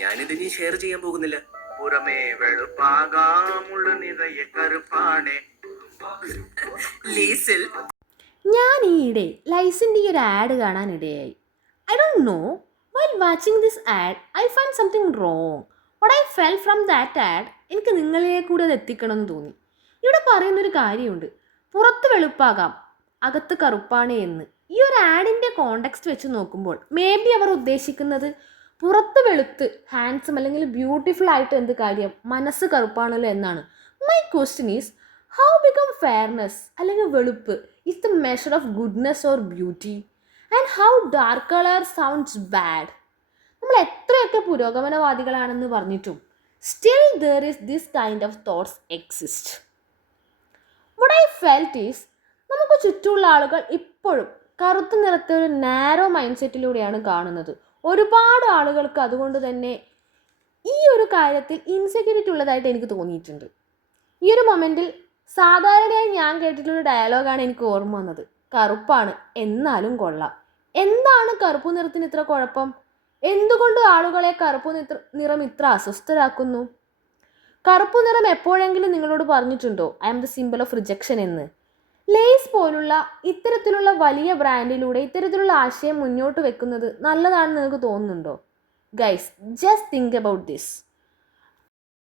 ഞാനിത് ഇനി ഷെയർ ചെയ്യാൻ പോകുന്നില്ല. പുറമേ വെളുപ്പാകാമുള്ള നിറയെ കറുപ്പാണേ. ലീസിൽ ഞാൻ ഈയിടെ ലൈസിൻ്റെ ഈ ഒരു ആഡ് കാണാനിടയായി. I don't know, while watching this ad I find something wrong. What I felt from that ad എനിക്ക് നിങ്ങളിലേക്ക് കൂടെ അത് എത്തിക്കണമെന്ന് തോന്നി. ഇവിടെ പറയുന്നൊരു കാര്യമുണ്ട്, പുറത്ത് വെളുപ്പാകാം അകത്ത് കറുപ്പാണ് എന്ന്. ഈ ഒരു ആഡിൻ്റെ കോണ്ടെക്സ്റ്റ് വെച്ച് നോക്കുമ്പോൾ മേ ബി അവർ ഉദ്ദേശിക്കുന്നത് പുറത്ത് വെളുത്ത് ഹാൻഡ്സം അല്ലെങ്കിൽ ബ്യൂട്ടിഫുൾ ആയിട്ട് എന്ത് കാര്യം, മനസ്സ് കറുപ്പാണല്ലോ എന്നാണ്. My question is, how become fairness അല്ലെങ്കിൽ വെളുപ്പ് is the measure of goodness or beauty, and how dark colour sounds bad. നമ്മൾ എത്രയൊക്കെ പുരോഗമനവാദികളാണെന്ന് പറഞ്ഞിട്ടും still there is this kind of thoughts exist. What I felt is, നമുക്ക് ചുറ്റുമുള്ള ആളുകൾ ഇപ്പോഴും കറുത്ത നിറത്തെ ഒരു നാരോ മൈൻഡ് സെറ്റിലൂടെയാണ് കാണുന്നത്. ഒരുപാട് ആളുകൾക്ക് അതുകൊണ്ട് തന്നെ ഈ ഒരു കാര്യത്തിൽ ഇൻസെക്യൂരിറ്റി ഉള്ളതായിട്ട് എനിക്ക് തോന്നിയിട്ടുണ്ട്. ഈ ഒരു മൊമെൻറ്റിൽ സാധാരണയായി ഞാൻ കേട്ടിട്ടുള്ള ഡയലോഗാണ് എനിക്ക് ഓർമ്മ വന്നത്. കറുപ്പാണ് എന്നാലും കൊള്ളാം. എന്താണ് കറുപ്പ് നിറത്തിന് ഇത്ര കുഴപ്പം? എന്തുകൊണ്ട് ആളുകളെ കറുപ്പ് നിറം ഇത്ര അസ്വസ്ഥരാക്കുന്നു? കറുപ്പ് നിറം എപ്പോഴെങ്കിലും നിങ്ങളോട് പറഞ്ഞിട്ടുണ്ടോ I am the symbol of rejection എന്ന്? ലേസ് പോലുള്ള ഇത്തരത്തിലുള്ള വലിയ ബ്രാൻഡിലൂടെ ഇത്തരത്തിലുള്ള ആശയം മുന്നോട്ട് വെക്കുന്നത് നല്ലതാണെന്ന് നിങ്ങൾക്ക് തോന്നുന്നുണ്ടോ? Guys, just think about this.